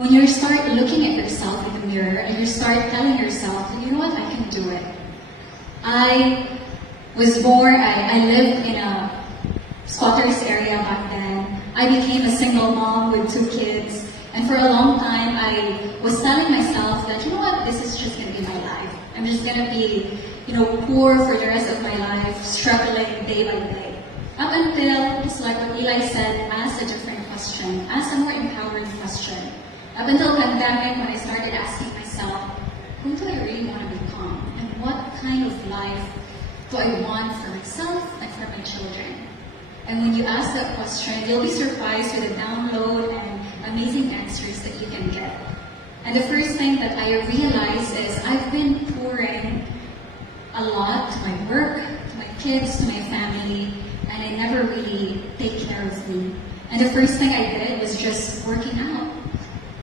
when you start looking at yourself in the mirror and you start telling yourself, you know what, I can do it. I lived in a squatters area back then. I became a single mom with 2 kids. And for a long time, I was telling myself that, you know what, this is just going to be my life. I'm just going to be, poor for the rest of my life, struggling day by day. Up until, just like what Eli said, ask a different question. Ask a more empowering question. Up until pandemic, when I started asking myself, who do I really want to become? And what kind of life do I want for myself and for my children? And when you ask that question, you'll be surprised with the download and amazing answers that you can get. And the first thing that I realized is I've been pouring a lot to my work, to my kids, to my family, and I never really take care of me. And the first thing I did was just working out.